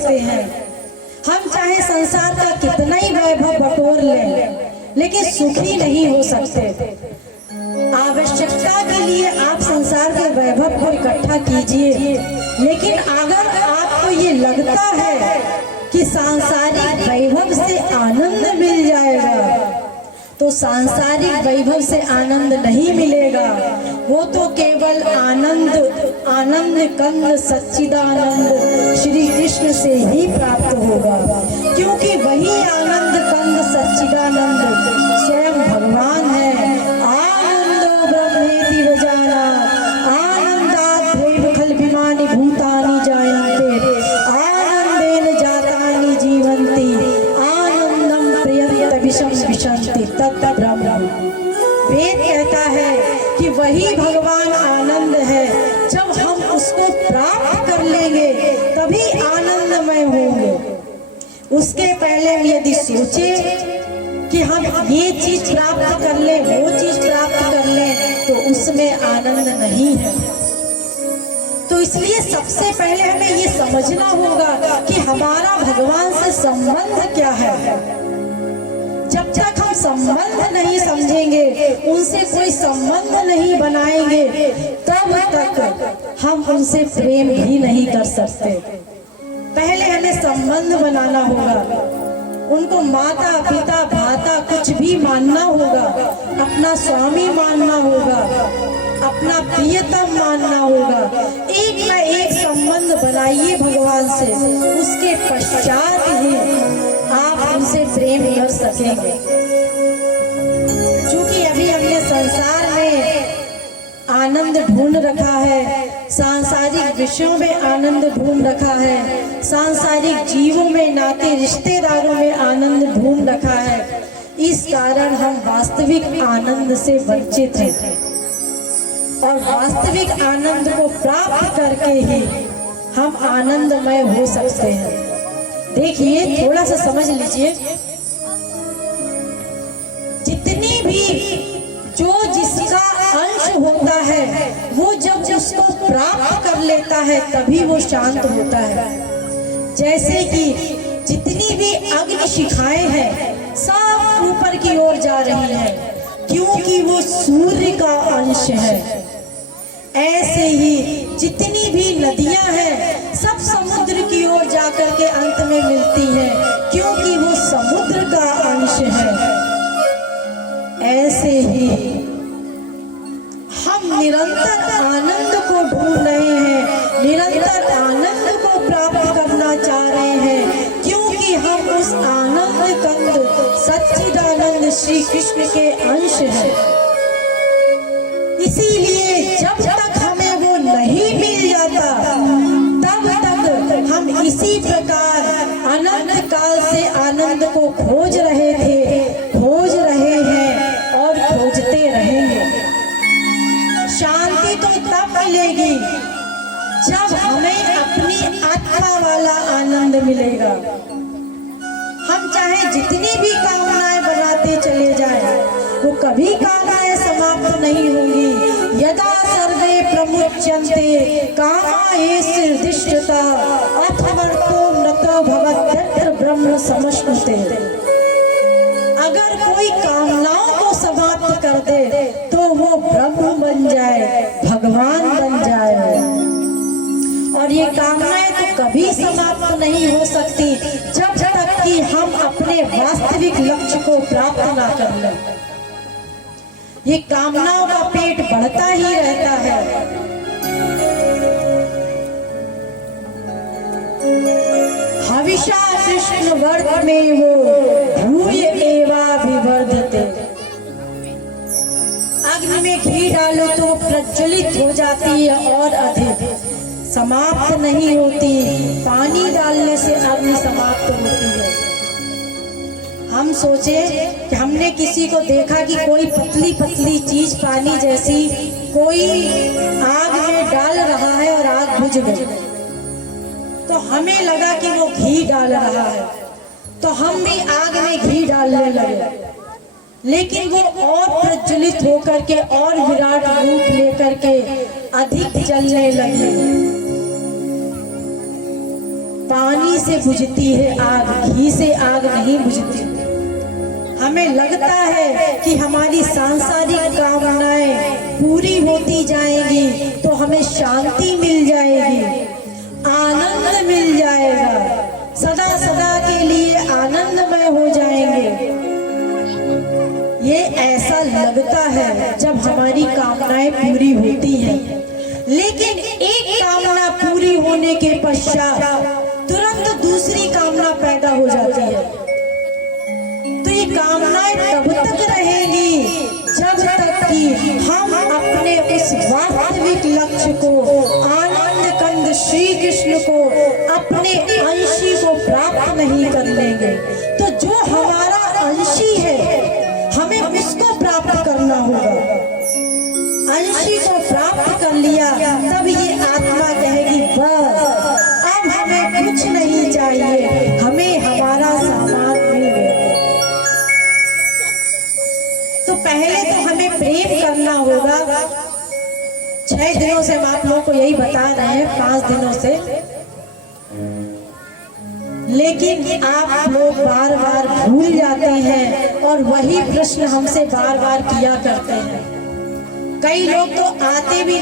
सकते हैं। हम चाहे संसार का कितना ही वैभव बटोर लें, लेकिन सुखी नहीं हो सकते। आवश्यकता के लिए आप संसार के वैभव को इकट्ठा कीजिए, लेकिन अगर आपको ये लगता है कि सांसारिक वैभव से आनंद मिल जाएगा, तो सांसारिक वैभव से आनंद नहीं मिलेगा। वो तो केवल आनंद कंद सच्चिदानंद श्री कृष्ण से ही प्राप्त होगा, क्योंकि वही आनंद कंद सच्चिदानंद स्वयं भगवान है। आनंदो ब्रह्मेति वजाना आनंदात् दैव खल्विमानि भूतानि जायन्ते आनंदेन जातानि जीवन्ति आनंदम प्रियंत विषम विशन्ति तत् ब्रह्म। वेद कहता है कि वही भगवान आनंद है। जब हम उसको प्राप्त कर लेंगे तभी आनंदमय होंगे। उसके पहले यदि सोचे कि हम ये चीज प्राप्त कर ले, वो चीज प्राप्त कर ले, तो उसमें आनंद नहीं है। तो इसलिए सबसे पहले हमें ये समझना होगा कि हमारा भगवान से संबंध क्या है। जब तक हम संबंध नहीं समझेंगे, उनसे कोई संबंध नहीं बनाएंगे, तब तक हम उनसे प्रेम भी नहीं कर सकते। पहले हमें संबंध बनाना होगा, उनको माता पिता भ्राता कुछ भी मानना होगा, अपना स्वामी मानना होगा, अपना प्रियतम मानना होगा। एक न एक संबंध बनाइए भगवान से, उसके पश्चात ही आप उनसे प्रेम कर सकेंगे। क्योंकि अभी हमने संसार में आनंद ढूंढ रखा है, सांसारिक विषयों में आनंद ढूंढ रखा है, सांसारिक जीवों में नाते रिश्तेदारों में आनंद ढूंढ रखा है। इस कारण हम वास्तविक आनंद से वंचित हैं, और वास्तविक आनंद को प्राप्त करके ही हम आनंदमय हो सकते हैं। देखिए, थोड़ा सा समझ लीजिए, जितनी भी जो जिसका अंश होता है, वो जब उसको प्राप्त कर लेता है तभी वो शांत होता है। जैसे कि जितनी भी अग्नि शिखाएं हैं सब ऊपर की ओर जा रही हैं, क्योंकि वो सूर्य का अंश है। ऐसे ही जितनी भी नदियां हैं सब समुद्र की ओर जाकर के अंत में मिलती हैं, क्योंकि वो समुद्र का अंश है। ऐसे ही हम निरंतर आनंद को ढूंढ रहे हैं, निरंतर आनंद को प्राप्त करना चाह रहे हैं, क्योंकि हम उस आनंद कंद सच्चिदानंद श्री कृष्ण के अंश हैं। इसीलिए जब तक हमें वो नहीं मिल जाता, तब तक हम इसी प्रकार अनंत काल से आनंद को खोज रहे थे, खोज रहे हैं और खोजते रहेंगे। शांति तो तब मिलेगी जब हमें अपनी आत्मा वाला आनंद मिलेगा। हम चाहे जितनी भी कामनाएं बनाते चले जाएं, वो कभी कामनाएं समाप्त नहीं होंगी। यदा सर्वे प्रमुच्यन्ते कामा येषुर्दिष्टता अथवर्तो नतो भवत्यत्र ब्रह्म समश्नुते। अगर कोई कामनाओं को समाप्त कर दे तो वो ब्रह्म बन जाए, भगवान बन जाए। और ये कामनाएं तो कभी समाप्त नहीं हो सकती जब तक कि हम अपने वास्तविक लक्ष्य को प्राप्त ना कर लें। ये कामनाओं का पेट बढ़ता ही रहता है। हविषा कृष्ण वर्त में वो भूय एवाभिवर्धते। अग्नि में घी डालो तो प्रज्वलित हो जाती है और अधिक, समाप्त नहीं होती। पानी डालने से अग्नि समाप्त होती है। हम सोचे कि हमने किसी को देखा कि कोई पतली पतली चीज पानी जैसी कोई आग में डाल रहा है और आग बुझ गई, तो हमें लगा कि वो घी डाल रहा है, तो हम भी आग में घी डालने लगे। लेकिन वो और प्रज्वलित होकर के और विराट रूप लेकर के अधिक जलने लगी। पानी से बुझती है आग, घी से आग नहीं बुझती। हमें लगता है कि हमारी सांसारिक कामनाएं पूरी होती जाएंगी तो हमें शांति मिल जाएगी, आनंद मिल जाएगा, सदा सदा के लिए आनंदमय हो जाएंगे। ये ऐसा लगता है जब हमारी कामनाएं पूरी होती हैं, लेकिन एक कामना पूरी होने के पश्चात तुरंत दूसरी कामना पैदा हो जाती है। तो ये कामनाएं तब तक रहेगी जब तक कि हम अपने उस वास्तविक लक्ष्य को, आनंद कंद श्री कृष्ण को, अपने अंशी को प्राप्त नहीं कर लेंगे। तो जो हमारा अंशी है हमें उसको प्राप्त करना होगा। अंशी को प्राप्त कर लिया तब ये आत्मा कहेगी बस अब हमें कुछ नहीं चाहिए, हमें हमारा सामान मिल गया। तो पहले तो हमें प्रेम करना होगा। 6 दिनों से हम आप लोगों को यही बता रहे हैं, 5 दिनों से, लेकिन आप लोग बार बार भूल जाते हैं और वही प्रश्न हमसे बार बार किया करते हैं। कई लोग तो आते भी नहीं।